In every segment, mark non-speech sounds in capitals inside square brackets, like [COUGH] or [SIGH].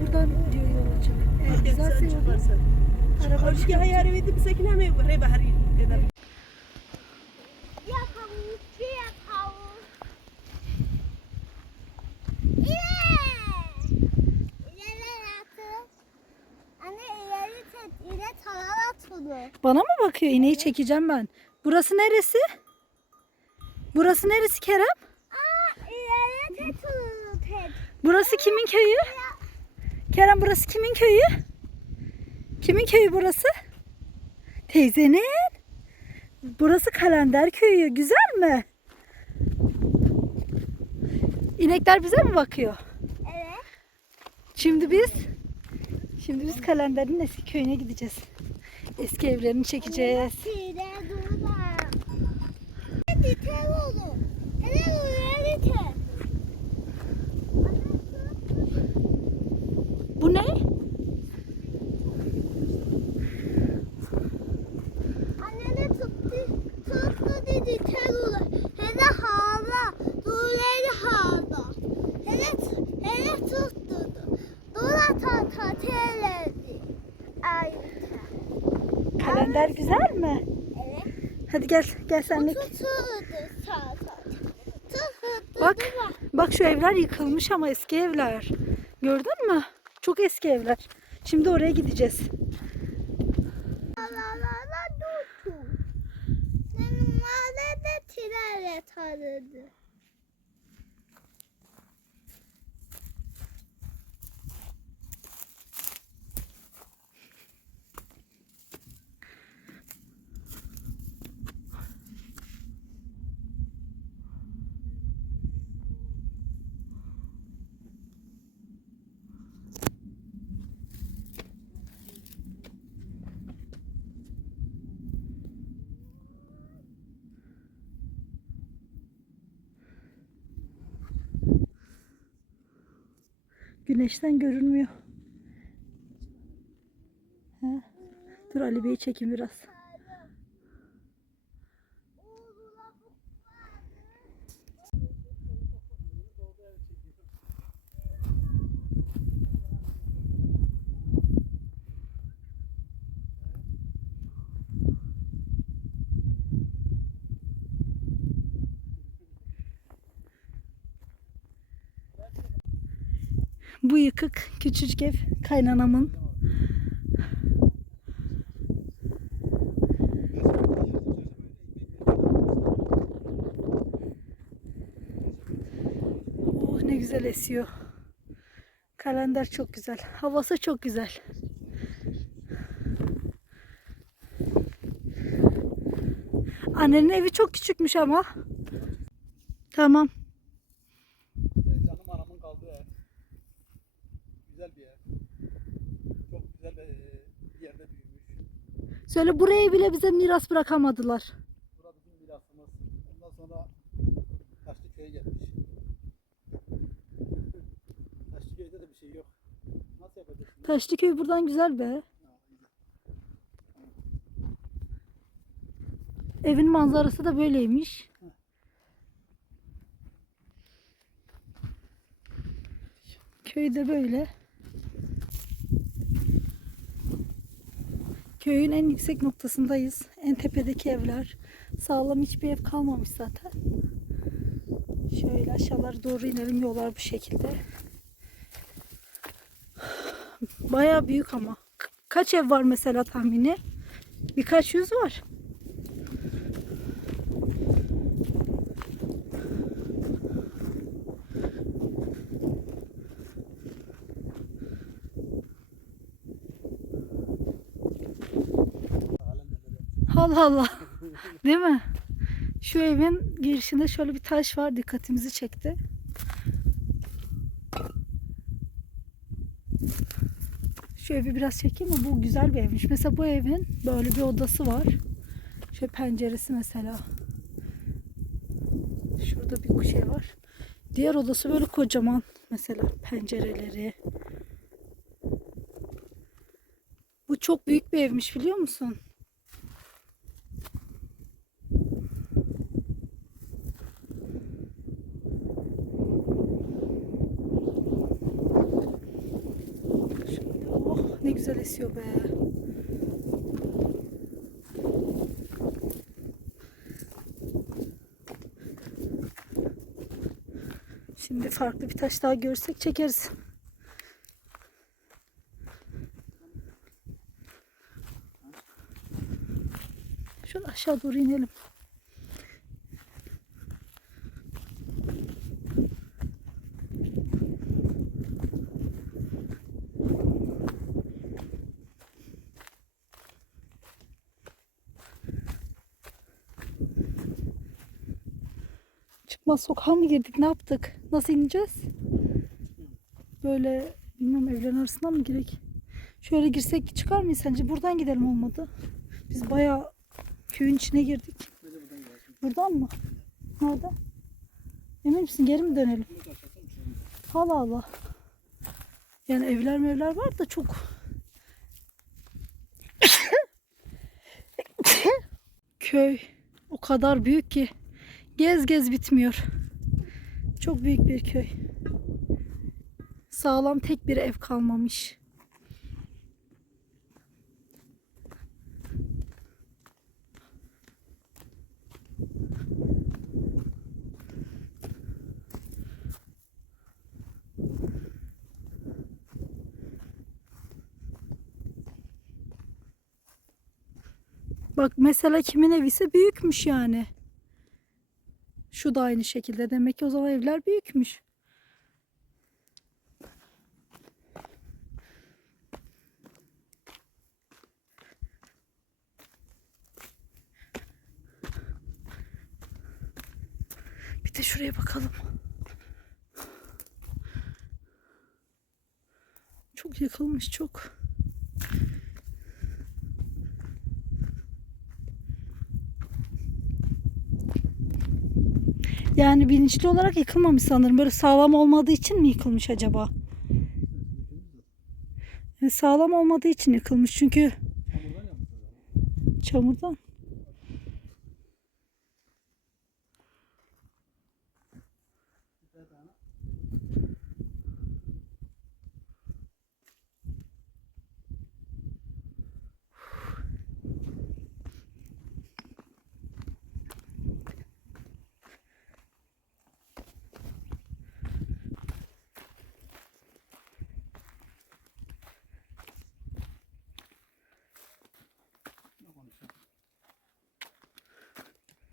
buradan diyor yola çık. Eğer güzelse yollarsa. Araba bir hayal edip sekine mi? Reba her yıl. Bana mı bakıyor? İneği çekeceğim ben. Burası neresi? Burası neresi Kerem? Burası kimin köyü? Kerem burası kimin köyü? Kimin köyü burası? Teyzenin. Burası Kalender köyü. Güzel mi? İnekler bize mi bakıyor? Evet. Şimdi biz Şimdi biz Kalender'in eski köyüne gideceğiz. Eski evlerini çekeceğiz. Tire ter. Kalender güzel mi? Evet. Hadi gel gel senle. Bak bak şu evler yıkılmış ama eski evler. Gördün mü? Çok eski evler. Şimdi oraya gideceğiz. La la la la Güneşten görünmüyor. Ha. Dur Ali Bey'i çekeyim biraz. Bu yıkık küçücük ev kaynanamın. Oh ne güzel esiyor. Kalender çok güzel. Havası çok güzel. Annenin evi çok küçükmüş ama. Tamam. Canım anamın kaldığı ev. Güzel bir ev. Çok güzel bir, bir yerde büyümüş. Söyle burayı bile bize miras bırakamadılar. Burada bizim mirasımız. Ondan sonra Taşlıköy'e gelmiş. [LAUGHS] Taşlıköy'de de bir şey yok. Nasıl yapacaksın? Taşlıköy buradan güzel be. Evin manzarası da böyleymiş. Köy de böyle. Köyün en yüksek noktasındayız. En tepedeki evler. Sağlam hiçbir ev kalmamış zaten. Şöyle aşağılara doğru inelim yollar bu şekilde. [SIGHS] Bayağı büyük ama. Kaç ev var mesela tahmini? Birkaç yüz var. Allah Allah. [LAUGHS] Değil mi? Şu evin girişinde şöyle bir taş var dikkatimizi çekti. Şu evi biraz çekeyim mi? Bu güzel bir evmiş. Mesela bu evin böyle bir odası var. Şöyle penceresi mesela. Şurada bir şey var. Diğer odası böyle kocaman. Mesela pencereleri. Bu çok büyük bir evmiş biliyor musun? güzel esiyor be. Şimdi farklı bir taş daha görsek çekeriz. Şöyle aşağı doğru inelim. Çıkmaz sokağa mı girdik? Ne yaptık? Nasıl ineceğiz? Böyle bilmem evlerin arasından mı girek? Şöyle girsek çıkar mıyız sence? Buradan gidelim olmadı. Biz bayağı köyün içine girdik. Buradan mı? Nerede? Emin misin? Geri mi dönelim? Allah Allah. Yani evler mevler var da çok. [COUGHS] Köy o kadar büyük ki gez gez bitmiyor. Çok büyük bir köy. Sağlam tek bir ev kalmamış. Bak mesela kimin evisi büyükmüş yani. Şu da aynı şekilde. Demek ki o zaman evler büyükmüş. Bir de şuraya bakalım. Çok yıkılmış çok. Yani bilinçli olarak yıkılmamış sanırım. Böyle sağlam olmadığı için mi yıkılmış acaba? Yani sağlam olmadığı için yıkılmış. Çünkü çamurdan. Ne konuşuyor?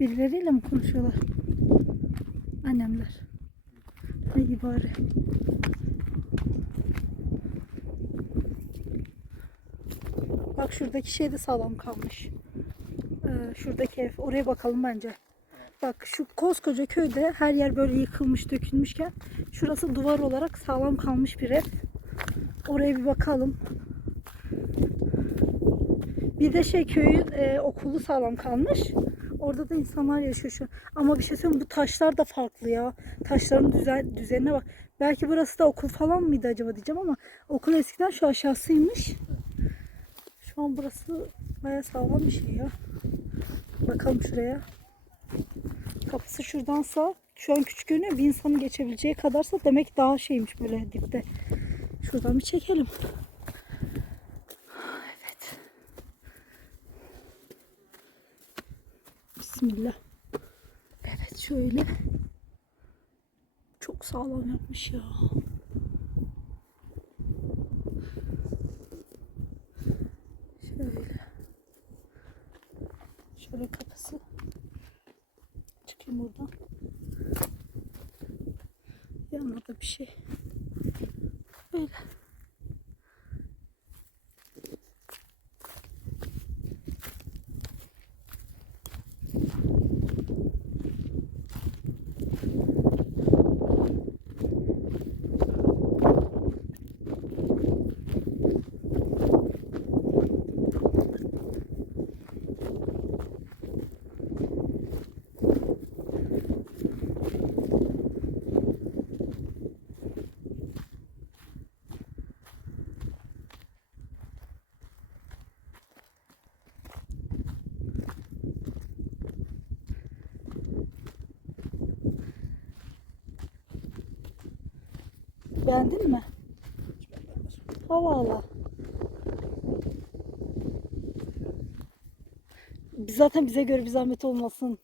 Birileriyle mi konuşuyorlar? Annemler. Ne ibare. Bak şuradaki şey de sağlam kalmış. Ee, şuradaki ev. Oraya bakalım bence. Bak şu koskoca köyde her yer böyle yıkılmış, dökülmüşken şurası duvar olarak sağlam kalmış bir ev. Oraya bir bakalım. Bir de şey köyün e, okulu sağlam kalmış. Orada da insanlar yaşıyor şu. an. Ama bir şey söyleyeyim bu taşlar da farklı ya. Taşların düzen, düzenine bak. Belki burası da okul falan mıydı acaba diyeceğim ama okul eskiden şu aşağısıymış. Şu an burası baya sağlam bir şey ya. Bakalım şuraya. Kapısı şuradansa şu an küçük görünüyor. Bir insanın geçebileceği kadarsa demek daha şeymiş böyle dipte. Şuradan bir çekelim. Evet. Bismillah. Evet şöyle. Çok sağlam yapmış ya. Beğendin mi? Havalı. Zaten bize göre bir zahmet olmasın.